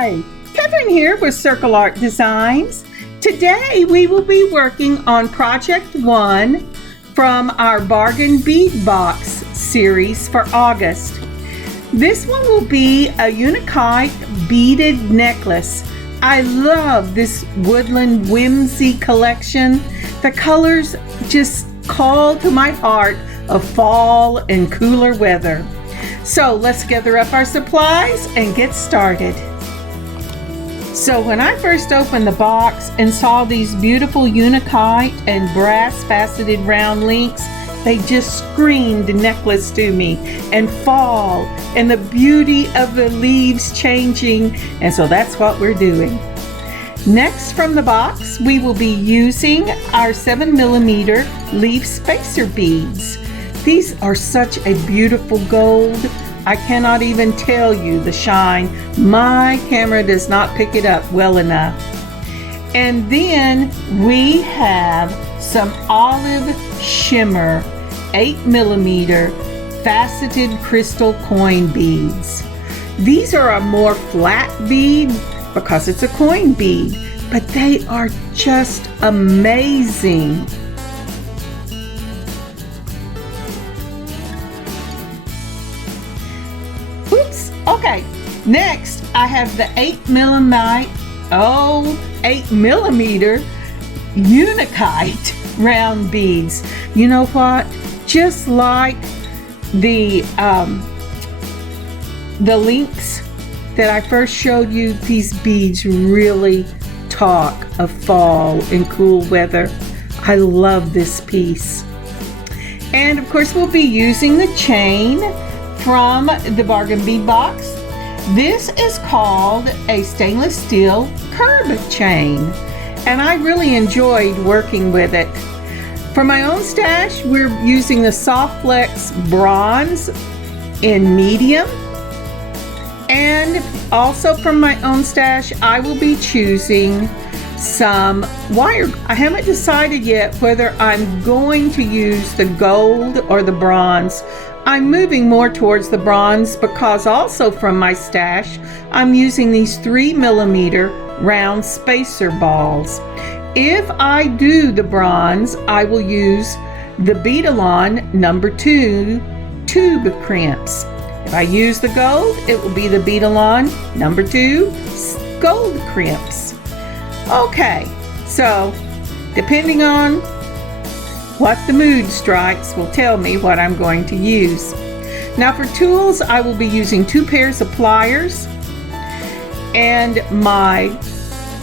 Hi, Kathryn here with Circle Art Designs. Today we will be working on Project 1 from our Bargain Bead Box series for August. This one will be a UnaKite beaded necklace. I love this Woodland Whimsy collection. The colors just call to my heart of fall and cooler weather. So let's gather up our supplies and get started. So when I first opened the box and saw these beautiful UnaKite and brass faceted round links, they just screamed necklace to me, and fall and the beauty of the leaves changing, and so that's what we're doing. Next from the box, we will be using our 7mm leaf spacer beads. These are such a beautiful gold. I cannot even tell you the shine. My camera does not pick it up well enough. And then we have some olive shimmer 8mm faceted crystal coin beads. These are a more flat bead because it's a coin bead, but they are just amazing. Oops, okay. Next, I have the 8mm UnaKite round beads. You know what? Just like the links that I first showed you, these beads really talk of fall and cool weather. I love this piece. And of course, we'll be using the chain from the Bargain Bead Box. This is called a stainless steel curb chain, and I really enjoyed working with it. For my own stash, we're using the Soft Flex bronze in medium, and also from my own stash, I will be choosing some wire. I haven't decided yet whether I'm going to use the gold or the bronze. I'm moving more towards the bronze because also from my stash, I'm using these 3mm round spacer balls. If I do the bronze, I will use the Beaded number 2 tube crimps. If I use the gold, it will be the Beaded number 2 gold crimps. Okay, so depending on what the mood strikes will tell me what I'm going to use. Now for tools, I will be using 2 pairs of pliers and my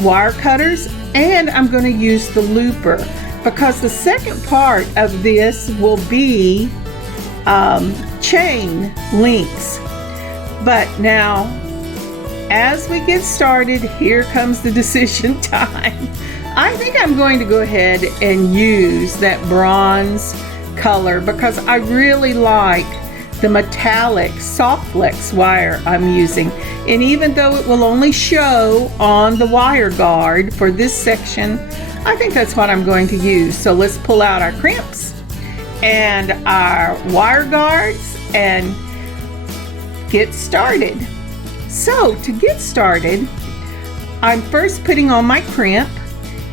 wire cutters, and I'm going to use the looper because the second part of this will be chain links. But now, as we get started, here comes the decision time. I think I'm going to go ahead and use that bronze color because I really like the metallic Soft Flex wire I'm using. And even though it will only show on the wire guard for this section, I think that's what I'm going to use. So let's pull out our crimps and our wire guards and get started. So to get started, I'm first putting on my crimp,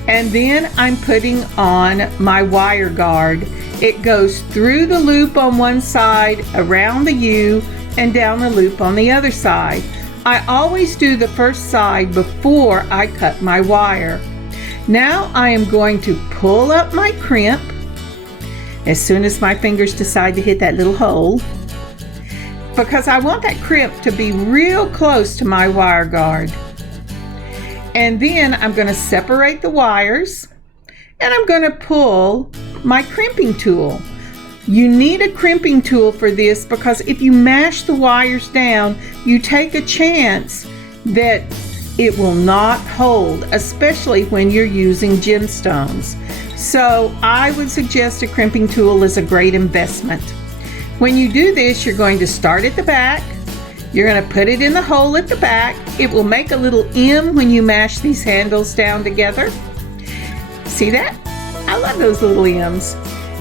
and then I'm putting on my wire guard. It goes through the loop on one side, around the U, and down the loop on the other side. I always do the first side before I cut my wire. Now I am going to pull up my crimp as soon as my fingers decide to hit that little hole, because I want that crimp to be real close to my wire guard. And then I'm going to separate the wires, and I'm going to pull my crimping tool. You need a crimping tool for this because if you mash the wires down, you take a chance that it will not hold, especially when you're using gemstones. So I would suggest a crimping tool is a great investment. When you do this, you're going to start at the back. You're going to put it in the hole at the back. It will make a little M when you mash these handles down together. See that? I love those little M's.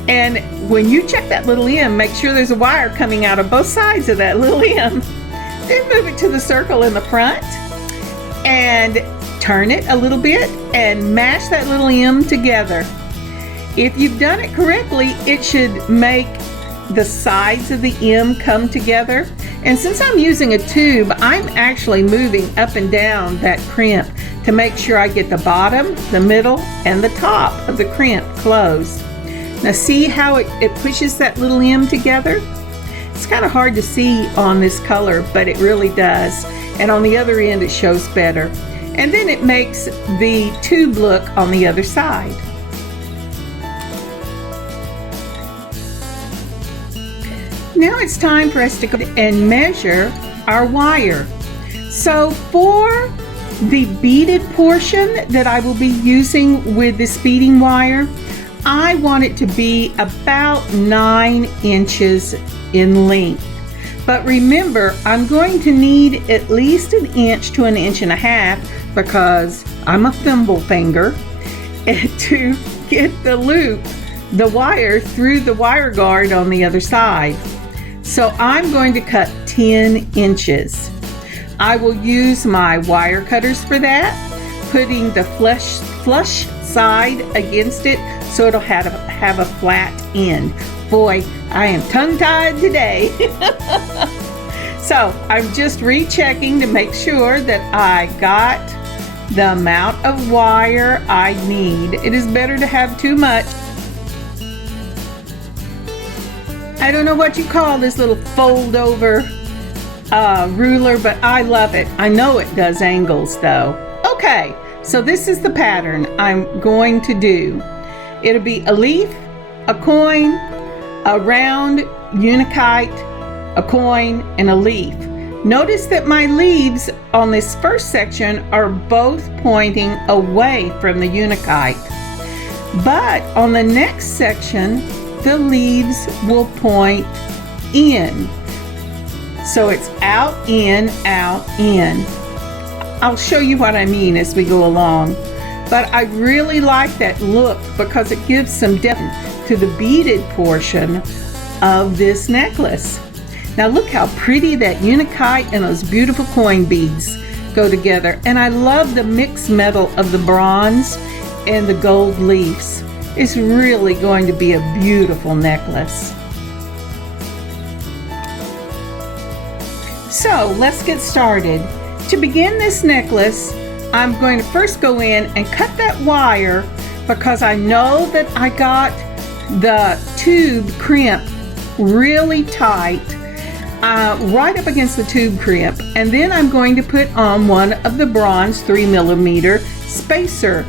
And when you check that little M, make sure there's a wire coming out of both sides of that little M. Then move it to the circle in the front. and turn it a little bit and mash that little M together. If you've done it correctly, it should make the sides of the M come together. And since I'm using a tube, I'm actually moving up and down that crimp to make sure I get the bottom, the middle, and the top of the crimp closed. Now see how it pushes that little M together? It's kind of hard to see on this color, but it really does. And on the other end, it shows better. And then it makes the tube look on the other side. Now it's time for us to go and measure our wire. So for the beaded portion that I will be using with this beading wire, I want it to be about 9 inches in length. But remember, I'm going to need at least 1 inch to 1.5 inches because I'm a thimble finger, and to get the loop, the wire through the wire guard on the other side. So I'm going to cut 10 inches. I will use my wire cutters for that, putting the flush side against it so it'll have a flat end. Boy, I am tongue-tied today. So I'm just rechecking to make sure that I got the amount of wire I need. It is better to have too much. I don't know what you call this little fold over ruler, but I love it. I know it does angles though. Okay, so this is the pattern I'm going to do. It'll be a leaf, a coin, a round UnaKite, a coin, and a leaf. Notice that my leaves on this first section are both pointing away from the UnaKite. But on the next section, the leaves will point in. So it's out, in, out, in. I'll show you what I mean as we go along. But I really like that look because it gives some depth to the beaded portion of this necklace. Now look how pretty that UnaKite and those beautiful coin beads go together. And I love the mixed metal of the bronze and the gold leaves. It's really going to be a beautiful necklace. So let's get started. To begin this necklace, I'm going to first go in and cut that wire because I know that I got the tube crimp really tight, right up against the tube crimp. And then I'm going to put on one of the bronze 3mm spacer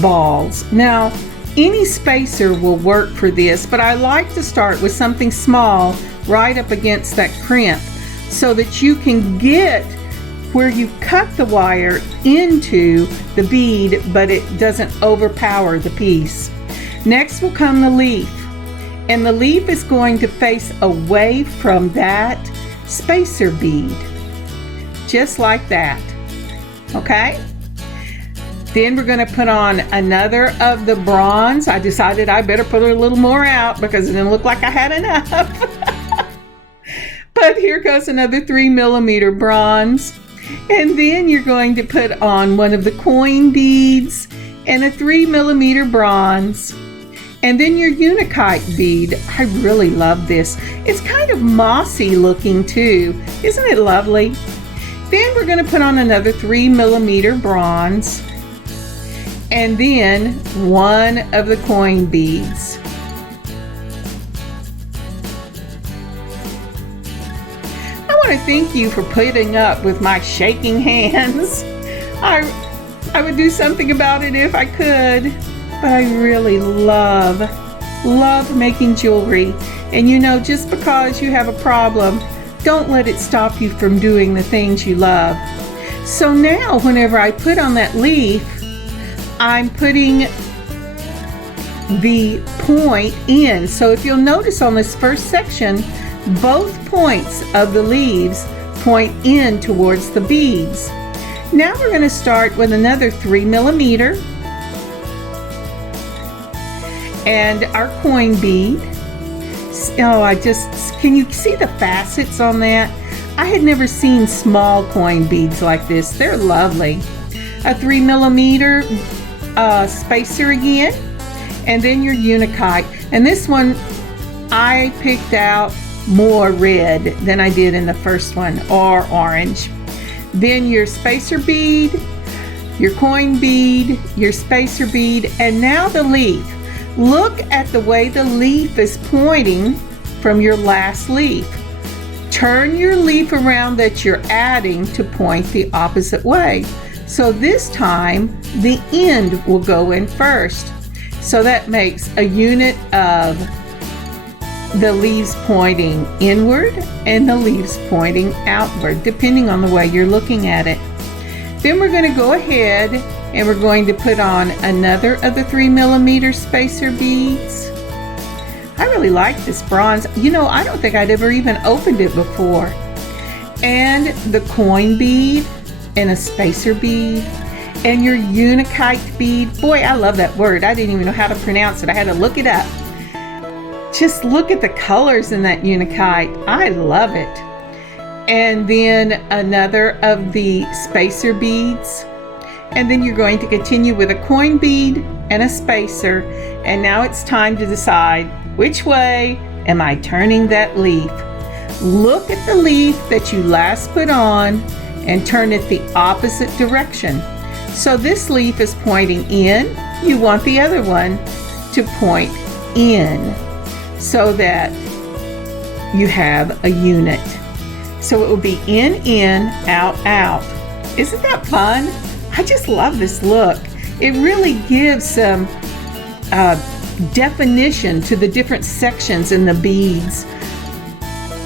balls. Now, any spacer will work for this, but I like to start with something small right up against that crimp so that you can get where you cut the wire into the bead, but it doesn't overpower the piece. Next will come the leaf, and the leaf is going to face away from that spacer bead, just like that, okay? Then we're going to put on another of the bronze. I decided I better put a little more out because it didn't look like I had enough. But here goes another 3mm bronze. And then you're going to put on one of the coin beads and a 3mm bronze. And then your UnaKite bead. I really love this. It's kind of mossy looking too. Isn't it lovely? Then we're going to put on another 3mm bronze. And then one of the coin beads. I want to thank you for putting up with my shaking hands. I would do something about it if I could, but I really love making jewelry. And you know, just because you have a problem, don't let it stop you from doing the things you love. So now whenever I put on that leaf, I'm putting the point in. So if you'll notice on this first section, both points of the leaves point in towards the beads. Now we're going to start with another 3mm and our coin bead. Oh, can you see the facets on that? I had never seen small coin beads like this. They're lovely. A 3mm spacer again, and then your UnaKite. And this one I picked out more red than I did in the first one, or orange. Then your spacer bead, your coin bead, your spacer bead, and now the leaf. Look at the way the leaf is pointing from your last leaf. Turn your leaf around that you're adding to point the opposite way. So this time the end will go in first. So that makes a unit of the leaves pointing inward and the leaves pointing outward, depending on the way you're looking at it. Then we're going to go ahead and we're going to put on another of the 3mm spacer beads. I really like this bronze. You know, I don't think I'd ever even opened it before. And the coin bead and a spacer bead and your UnaKite bead. Boy, I love that word. I didn't even know how to pronounce it. I had to look it up. Just look at the colors in that UnaKite. I love it. And then another of the spacer beads. And then you're going to continue with a coin bead and a spacer. And now it's time to decide, which way am I turning that leaf? Look at the leaf that you last put on and turn it the opposite direction. So this leaf is pointing in. You want the other one to point in so that you have a unit. So it will be in, out, out. Isn't that fun? I just love this look. It really gives some definition to the different sections in the beads.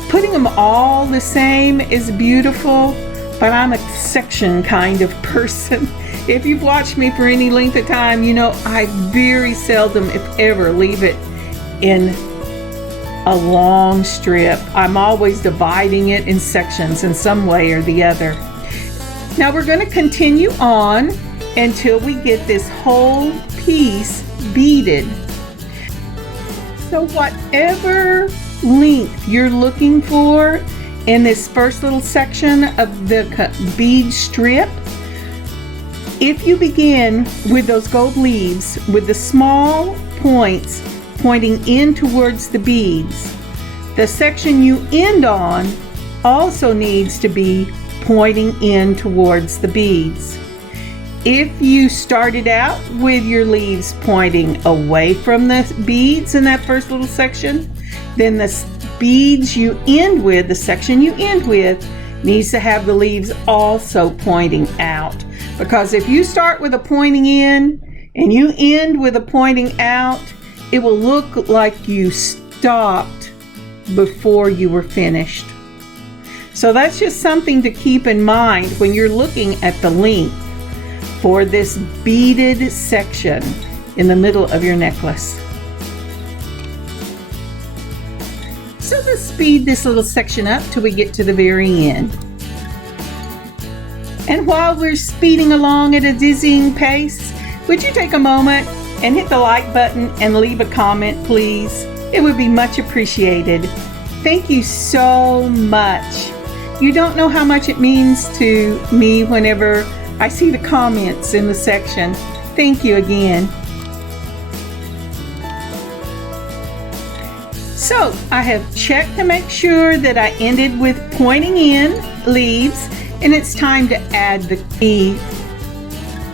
Putting them all the same is beautiful, but I'm a section kind of person. If you've watched me for any length of time, you know I very seldom, if ever, leave it in a long strip. I'm always dividing it in sections in some way or the other. Now we're going to continue on until we get this whole piece beaded. So whatever length you're looking for in this first little section of the bead strip, if you begin with those gold leaves with the small points pointing in towards the beads, the section you end on also needs to be pointing in towards the beads. If you started out with your leaves pointing away from the beads in that first little section, then the beads you end with, the section you end with, needs to have the leaves also pointing out. Because if you start with a pointing in and you end with a pointing out, it will look like you stopped before you were finished. So that's just something to keep in mind when you're looking at the length for this beaded section in the middle of your necklace. So let's speed this little section up till we get to the very end. And while we're speeding along at a dizzying pace, would you take a moment and hit the like button and leave a comment, please? It would be much appreciated. Thank you so much. You don't know how much it means to me whenever I see the comments in the section. Thank you again. So I have checked to make sure that I ended with pointing in leaves, and it's time to add the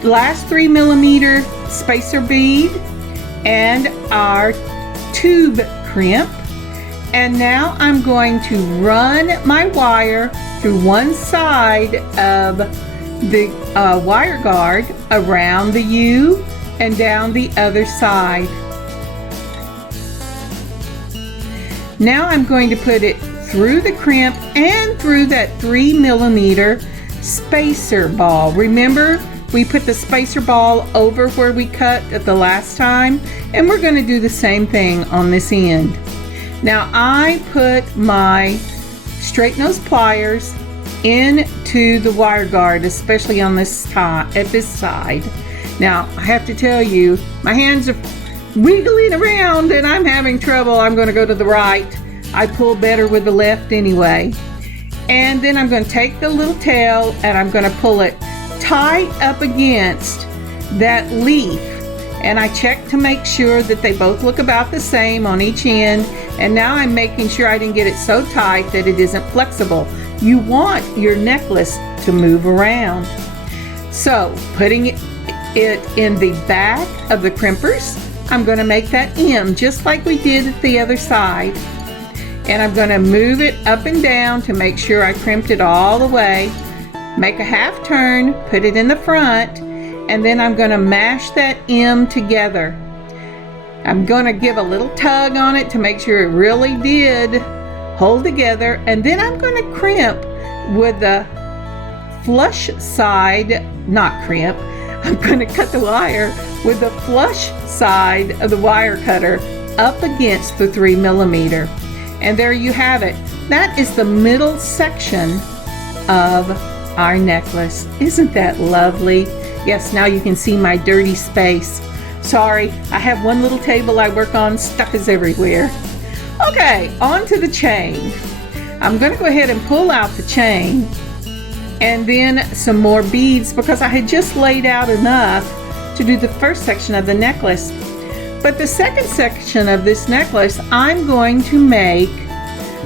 last 3mm spacer bead and our tube crimp. And now I'm going to run my wire through one side of the wire guard around the U and down the other side. Now I'm going to put it through the crimp and through that 3mm spacer ball. Remember, we put the spacer ball over where we cut at the last time, and we're going to do the same thing on this end. Now I put my straight nose pliers into the wire guard, especially on this at this side. Now I have to tell you, my hands are wiggling around and I'm having trouble. I'm going to go to the right. I pull better with the left anyway. And then I'm going to take the little tail and I'm going to pull it tight up against that leaf. And I check to make sure that they both look about the same on each end. And now I'm making sure I didn't get it so tight that it isn't flexible. You want your necklace to move around. So putting it in the back of the crimpers, I'm going to make that M just like we did at the other side. And I'm going to move it up and down to make sure I crimped it all the way. Make a half turn, put it in the front, and then I'm going to mash that M together. I'm going to give a little tug on it to make sure it really did hold together, and then I'm going to crimp with the flush side, not crimp, I'm going to cut the wire with the flush side of the wire cutter up against the 3mm. And there you have it. That is the middle section of our necklace. Isn't that lovely? Yes, now you can see my dirty space. Sorry, I have one little table I work on, stuff is everywhere. Okay, on to the chain. I'm going to go ahead and pull out the chain and then some more beads because I had just laid out enough to do the first section of the necklace. But the second section of this necklace, I'm going to make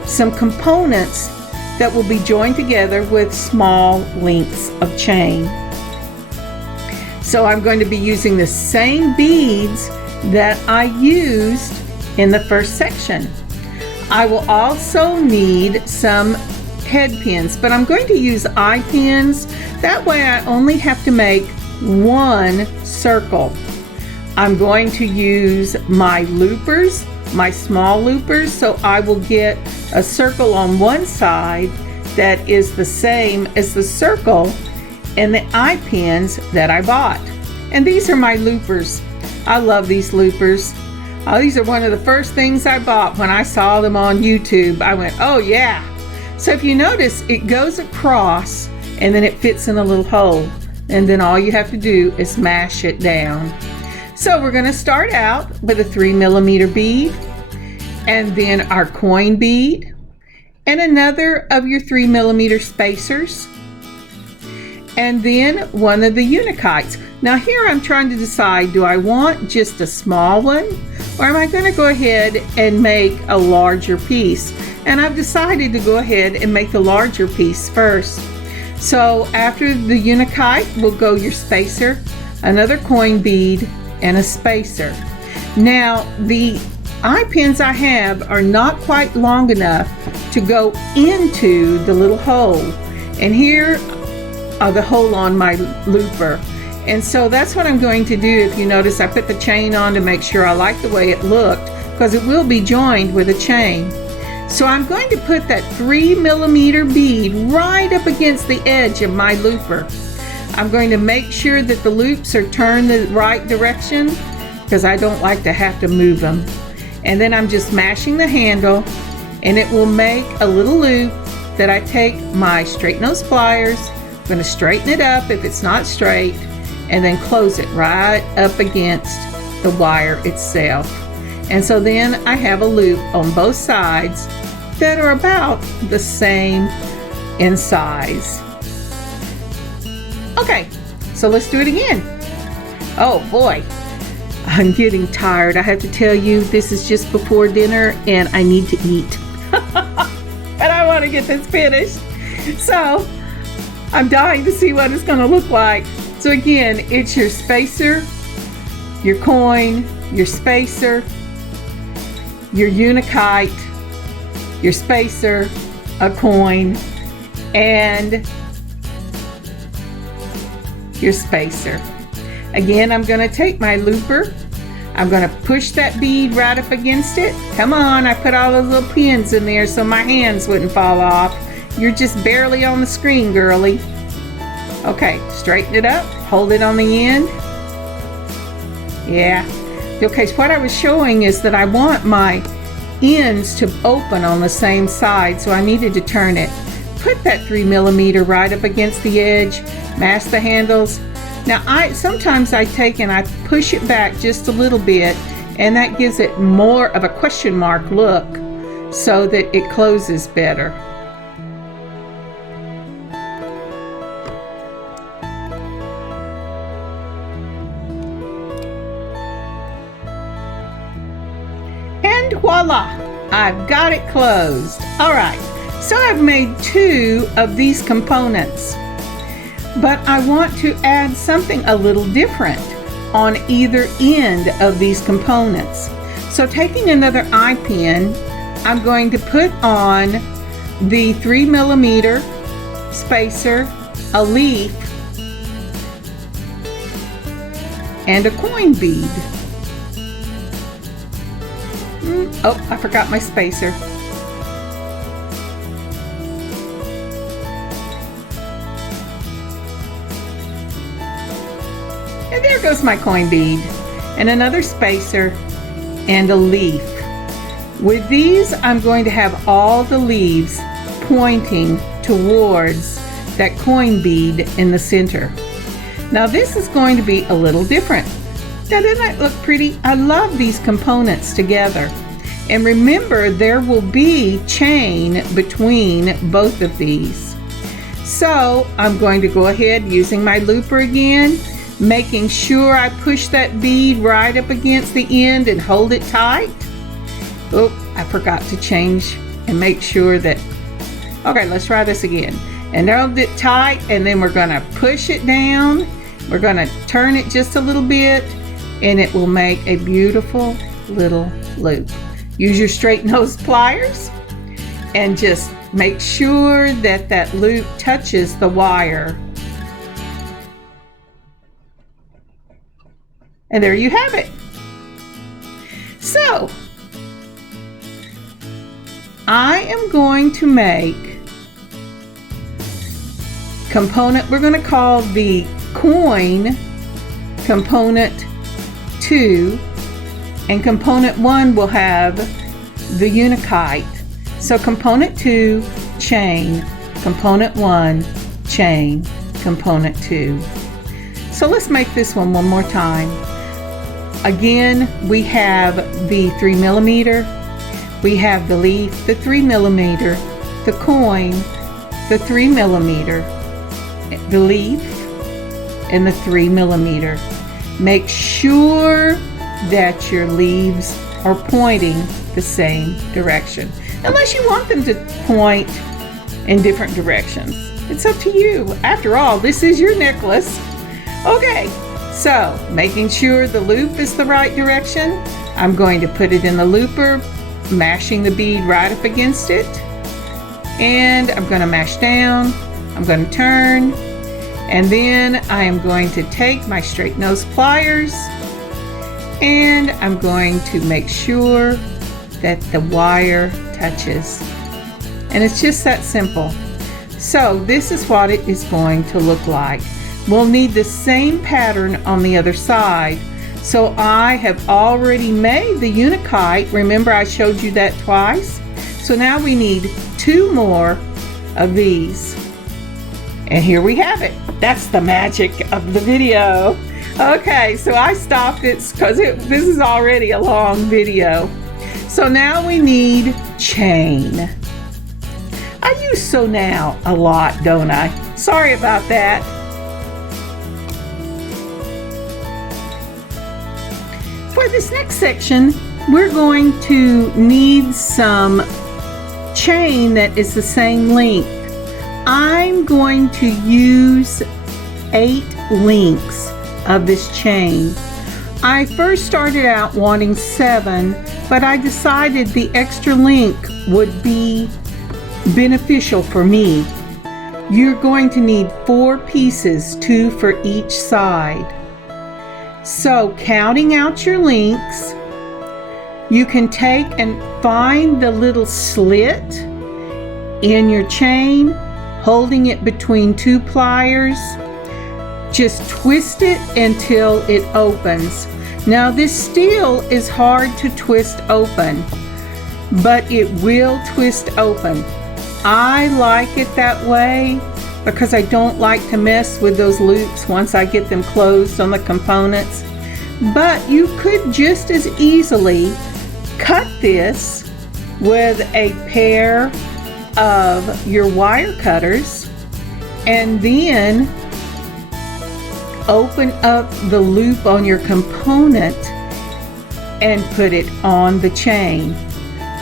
some components that will be joined together with small links of chain. So I'm going to be using the same beads that I used in the first section. I will also need some head pins, but I'm going to use eye pins. That way I only have to make one circle. I'm going to use my loopers, my small loopers, so I will get a circle on one side that is the same as the circle and the eye pins that I bought. And these are my loopers. I love these loopers. These are one of the first things I bought when I saw them on YouTube. I went, oh yeah. So if you notice, it goes across and then it fits in a little hole. And then all you have to do is mash it down. So we're going to start out with a 3mm bead, and then our coin bead, and another of your 3mm spacers, and then one of the UnaKites. Now here I'm trying to decide, do I want just a small one, or am I going to go ahead and make a larger piece? And I've decided to go ahead and make the larger piece first. So after the UnaKite will go your spacer, another coin bead, and a spacer. Now the eye pins I have are not quite long enough to go into the little hole, and here are the hole on my looper. And so that's what I'm going to do. If you notice, I put the chain on to make sure I like the way it looked, because it will be joined with a chain. So I'm going to put that 3mm bead right up against the edge of my looper. I'm going to make sure that the loops are turned the right direction because I don't like to have to move them. And then I'm just mashing the handle, and it will make a little loop that I take my straight nose pliers, I'm going to straighten it up if it's not straight, and then close it right up against the wire itself. And so then I have a loop on both sides that are about the same in size. Okay, so let's do it again. Oh boy, I'm getting tired. I have to tell you, this is just before dinner and I need to eat. And I want to get this finished. So I'm dying to see what it's going to look like. So again, it's your spacer, your coin, your spacer, your UnaKite, your spacer, a coin, and your spacer. Again, I'm going to take my looper. I'm going to push that bead right up against it. Come on, I put all those little pins in there so my hands wouldn't fall off. You're just barely on the screen, girly. Okay, straighten it up, hold it on the end. Yeah. Okay, so what I was showing is that I want my ends to open on the same side, so I needed to turn it. Put that 3mm right up against the edge, mash the handles. Now sometimes I take and I push it back just a little bit, and that gives it more of a question mark look so that it closes better. Voila! I've got it closed. All right, so I've made 2 of these components, but I want to add something a little different on either end of these components. So taking another eye pin, I'm going to put on the 3mm spacer, a leaf, and a coin bead. Oh, I forgot my spacer. And there goes my coin bead, and another spacer, and a leaf. With these, I'm going to have all the leaves pointing towards that coin bead in the center. Now this is going to be a little different. Now, doesn't that look pretty? I love these components together. And remember, there will be chain between both of these. So I'm going to go ahead using my looper again, making sure I push that bead right up against the end and hold it tight. Oh, I forgot to change and make sure that, okay, let's try this again. And hold it tight, and then we're gonna push it down. We're gonna turn it just a little bit, and it will make a beautiful little loop. Use your straight nose pliers and just make sure that that loop touches the wire. And there you have it. So I am going to make component, we're going to call the coin component 2, and component 1 will have the UnaKite. So component 2, chain, component 1, chain, component 2. So let's make this one more time. Again, we have the 3mm, we have the leaf, the 3mm, the coin, the 3mm, the leaf, and the 3mm. Make sure that your leaves are pointing the same direction, unless you want them to point in different directions. It's up to you. After all, this is your necklace. Okay, so making sure the loop is the right direction, I'm going to put it in the looper, mashing the bead right up against it, and I'm going to mash down, I'm going to turn, and then I am going to take my straight nose pliers, and I'm going to make sure that the wire touches. And it's just that simple. So this is what it is going to look like. We'll need the same pattern on the other side. So I have already made the UnaKite. Remember, I showed you that twice. So now we need 2 more of these. And here we have it. That's the magic of the video. Okay, so I stopped it because this is already a long video. So now we need chain. I use so now a lot, don't I? Sorry about that. For this next section, we're going to need some chain that is the same length. I'm going to use 8 links of this chain. I first started out wanting 7, but I decided the extra link would be beneficial for me. You're going to need 4 pieces, 2 for each side. So counting out your links, you can take and find the little slit in your chain, holding it between 2 pliers. Just twist it until it opens. Now this steel is hard to twist open, but it will twist open. I like it that way because I don't like to mess with those loops once I get them closed on the components. But you could just as easily cut this with a pair of your wire cutters and then open up the loop on your component and put it on the chain.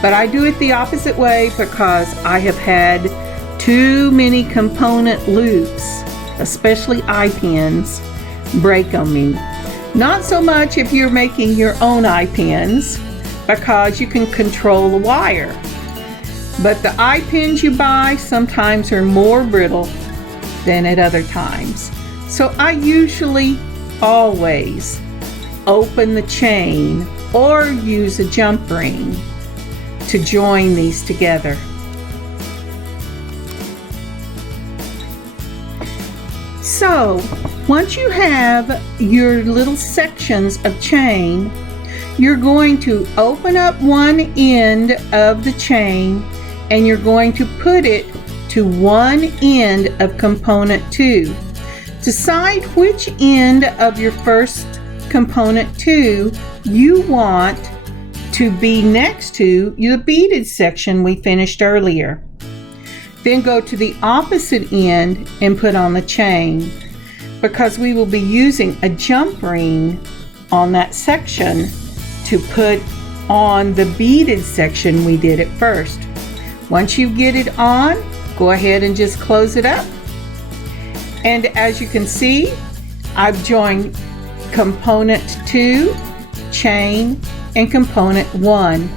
But I do it the opposite way because I have had too many component loops, especially eye pins, break on me. Not so much if you're making your own eye pins because you can control the wire. But the eye pins you buy sometimes are more brittle than at other times. So I usually always open the chain or use a jump ring to join these together. So once you have your little sections of chain, you're going to open up one end of the chain and you're going to put it to one end of component 2. Decide which end of your first component 2 you want to be next to the beaded section we finished earlier. Then go to the opposite end and put on the chain, because we will be using a jump ring on that section to put on the beaded section we did at first. Once you get it on, go ahead and just close it up. And as you can see, I've joined component 2, chain, and component 1.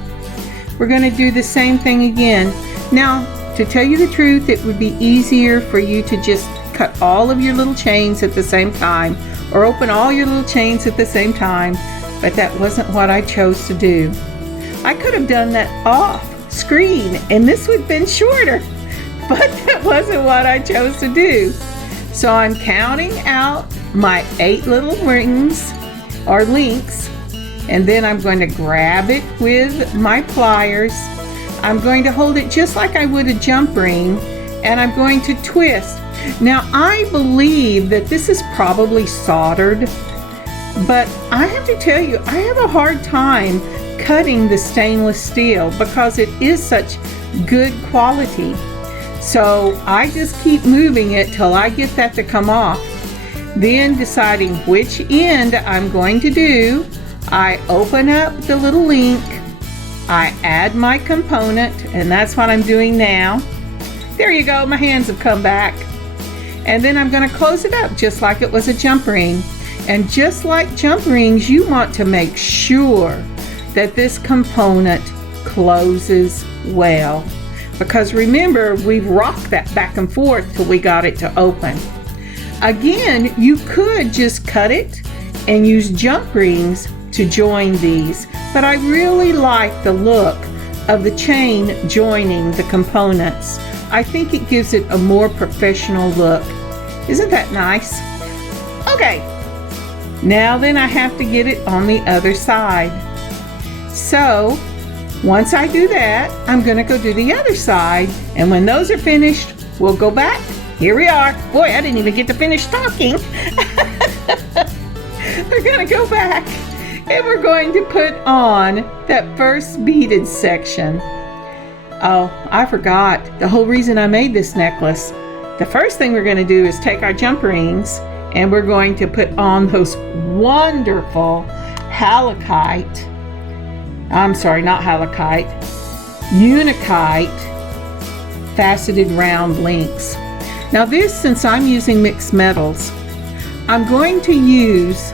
We're going to do the same thing again. Now, to tell you the truth, it would be easier for you to just cut all of your little chains at the same time or open all your little chains at the same time, but that wasn't what I chose to do. I could have done that off screen and this would have been shorter, but that wasn't what I chose to do. So I'm counting out my 8 little rings or links, and then I'm going to grab it with my pliers. I'm going to hold it just like I would a jump ring, and I'm going to twist. Now I believe that this is probably soldered, but I have to tell you, I have a hard time cutting the stainless steel because it is such good quality. So I just keep moving it till I get that to come off. Then deciding which end I'm going to do, I open up the little link, I add my component, and that's what I'm doing now. There you go, my hands have come back. And then I'm going to close it up just like it was a jump ring. And just like jump rings, you want to make sure that this component closes well. Because remember, we've rocked that back and forth till we got it to open. Again, you could just cut it and use jump rings to join these, but I really like the look of the chain joining the components. I think it gives it a more professional look. Isn't that nice? Okay, now then I have to get it on the other side. So once I do that, I'm going to go do the other side, and when those are finished, we'll go back. Here we are. Boy, I didn't even get to finish talking. We're going to go back, and we're going to put on that first beaded section. Oh, I forgot the whole reason I made this necklace. The first thing we're going to do is take our jump rings, and we're going to put on those wonderful UnaKite, Faceted Round Links. Now this, since I'm using mixed metals, I'm going to use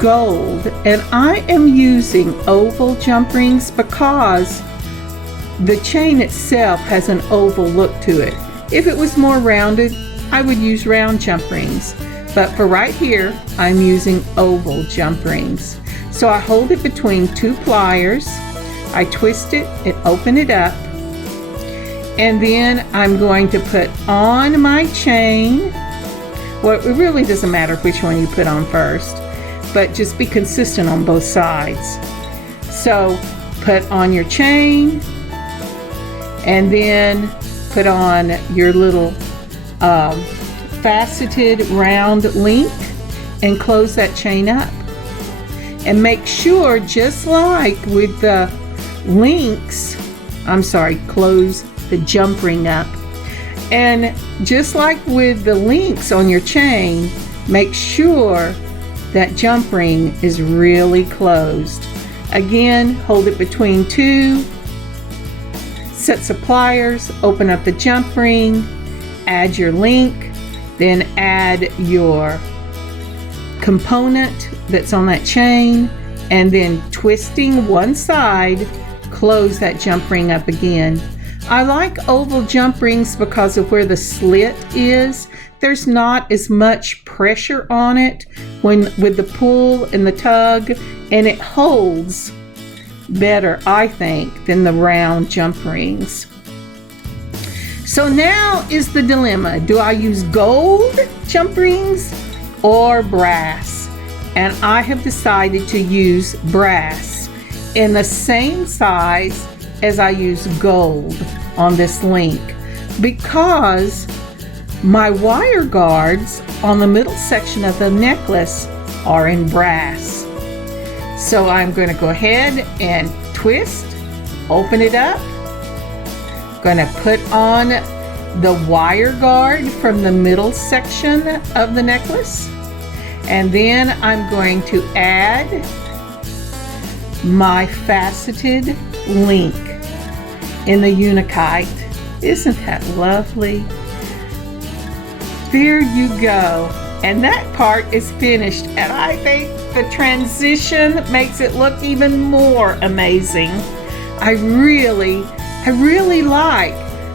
gold, and I am using oval jump rings because the chain itself has an oval look to it. If it was more rounded, I would use round jump rings, but for right here, I'm using oval jump rings. So I hold it between 2 pliers, I twist it and open it up, and then I'm going to put on my chain. Well, it really doesn't matter which one you put on first, but just be consistent on both sides. So put on your chain, and then put on your little faceted round link and close that chain up. And make sure, just like with the links, close the jump ring up. And just like with the links on your chain, make sure that jump ring is really closed. Again, hold it between two, set some pliers, open up the jump ring, add your link, then add your component that's on that chain, and then twisting one side, close that jump ring up again. I like oval jump rings because of where the slit is. There's not as much pressure on it with the pull and the tug, and it holds better, I think, than the round jump rings. So now is the dilemma. Do I use gold jump rings or brass? And I have decided to use brass in the same size as I use gold on this link, because my wire guards on the middle section of the necklace are in brass. So I'm going to go ahead and twist, open it up. Going to put on the wire guard from the middle section of the necklace, and then I'm going to add my faceted link in the UnaKite. Isn't that lovely? There you go. And that part is finished, and I think the transition makes it look even more amazing. I really like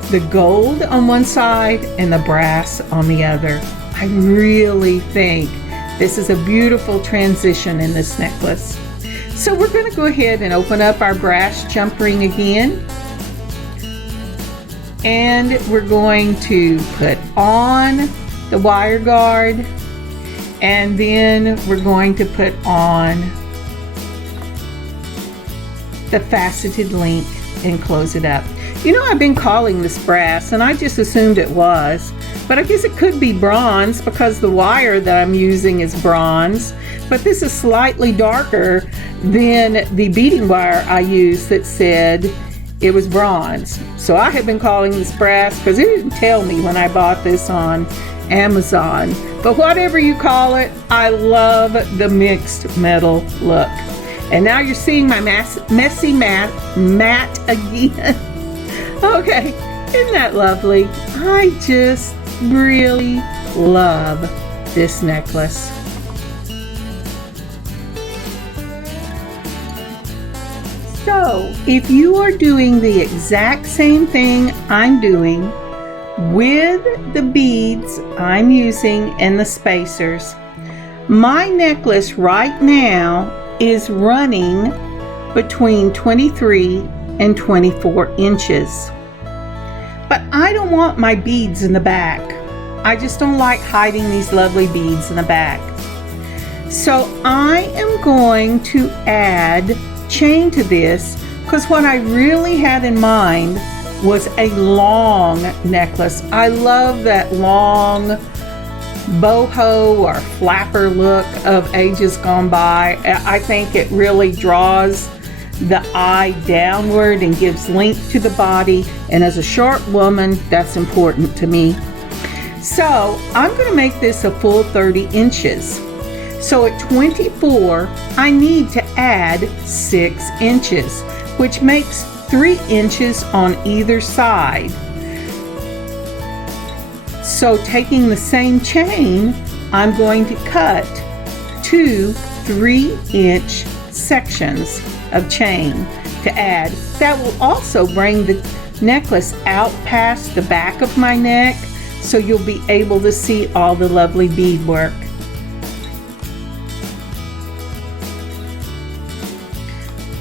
the gold on one side and the brass on the other. I really think this is a beautiful transition in this necklace. So we're going to go ahead and open up our brass jump ring again. And we're going to put on the wire guard, and then we're going to put on the faceted link and close it up. You know, I've been calling this brass, and I just assumed it was, but I guess it could be bronze because the wire that I'm using is bronze, but this is slightly darker than the beading wire I used that said it was bronze. So I have been calling this brass because it didn't tell me when I bought this on Amazon. But whatever you call it, I love the mixed metal look. And now you're seeing my messy mat again. Okay, isn't that lovely? I just really love this necklace. So, if you are doing the exact same thing I'm doing with the beads I'm using and the spacers, my necklace right now is running between 23 and 24 inches. But I don't want my beads in the back. I just don't like hiding these lovely beads in the back. So I am going to add chain to this, because what I really had in mind was a long necklace. I love that long boho or flapper look of ages gone by. I think it really draws the eye downward and gives length to the body, and as a short woman, that's important to me. So I'm going to make this a full 30 inches. So at 24, I need to add 6 inches, which makes 3 inches on either side. So taking the same chain, I'm going to cut 2 3-inch sections of chain to add. That will also bring the necklace out past the back of my neck, so you'll be able to see all the lovely beadwork.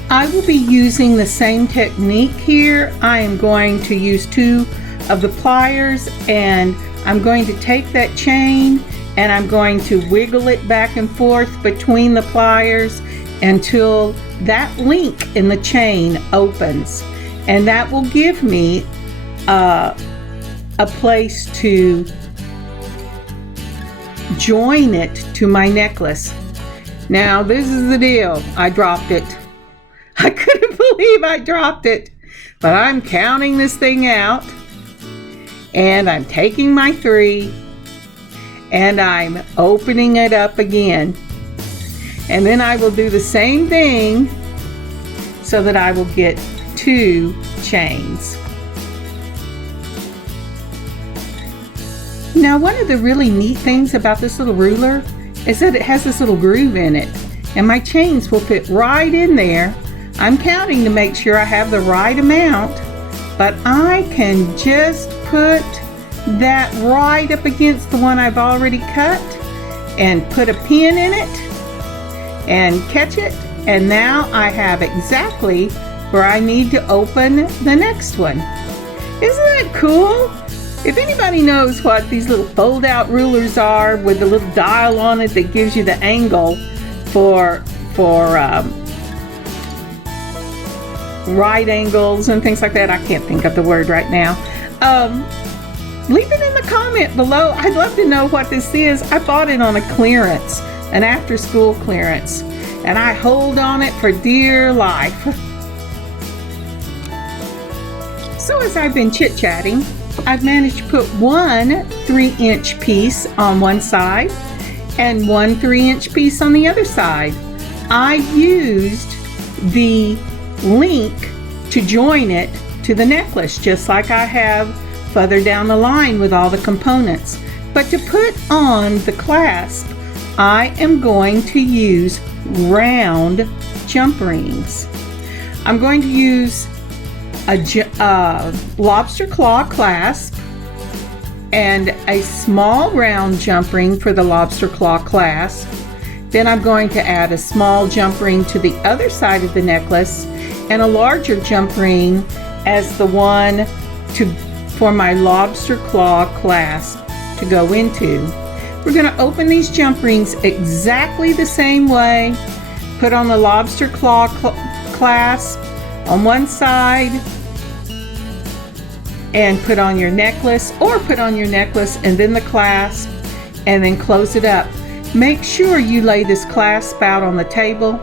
I will be using the same technique here. I am going to use 2 of the pliers, and I'm going to take that chain and I'm going to wiggle it back and forth between the pliers until that link in the chain opens, and that will give me a place to join it to my necklace. Now this is the deal. I dropped it. I couldn't believe I dropped it, but I'm counting this thing out, and I'm taking my 3 and I'm opening it up again, and then I will do the same thing so that I will get 2 chains. Now, one of the really neat things about this little ruler is that it has this little groove in it, and my chains will fit right in there. I'm counting to make sure I have the right amount, but I can just put that right up against the one I've already cut and put a pin in it and catch it, and now I have exactly where I need to open the next one. Isn't that cool? If anybody knows what these little fold-out rulers are with the little dial on it that gives you the angle for right angles and things like that, I can't think of the word right now. Leave it in the comment below. I'd love to know what this is. I bought it on a clearance, an after-school clearance, and I hold on it for dear life. So as I've been chit-chatting, I've managed to put one 3-inch piece on one side and one 3-inch piece on the other side. I used the link to join it to the necklace, just like I have further down the line with all the components. But to put on the clasp, I am going to use round jump rings. I'm going to use a lobster claw clasp and a small round jump ring for the lobster claw clasp. Then I'm going to add a small jump ring to the other side of the necklace and a larger jump ring as the one for my lobster claw clasp to go into. We're going to open these jump rings exactly the same way. Put on the lobster claw clasp on one side and put on your necklace, or put on your necklace and then the clasp, and then close it up. Make sure you lay this clasp out on the table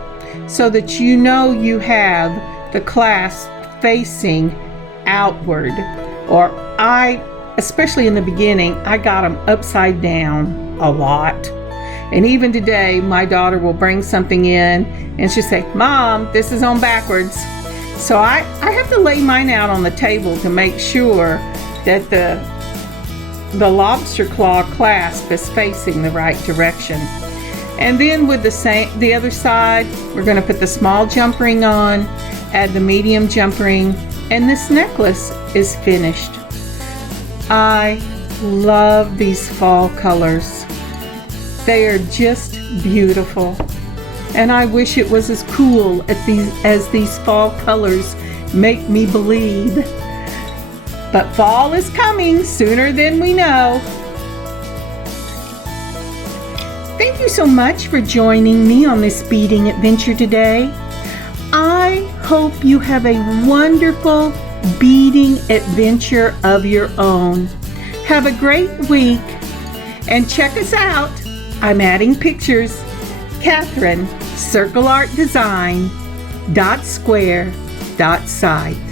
so that you know you have the clasp facing outward. Or especially in the beginning, I got them upside down a lot. And even today, my daughter will bring something in and she'll say, "Mom, this is on backwards." So I have to lay mine out on the table to make sure that the lobster claw clasp is facing the right direction. And then with the other side, we're going to put the small jump ring on, add the medium jump ring, and this necklace is finished. I love these fall colors. They are just beautiful. And I wish it was as cool as these fall colors make me believe. But fall is coming sooner than we know. Thank you so much for joining me on this beading adventure today. I hope you have a wonderful beading adventure of your own. Have a great week and check us out. I'm adding pictures. Kathryn, circleartdesigns.square.site.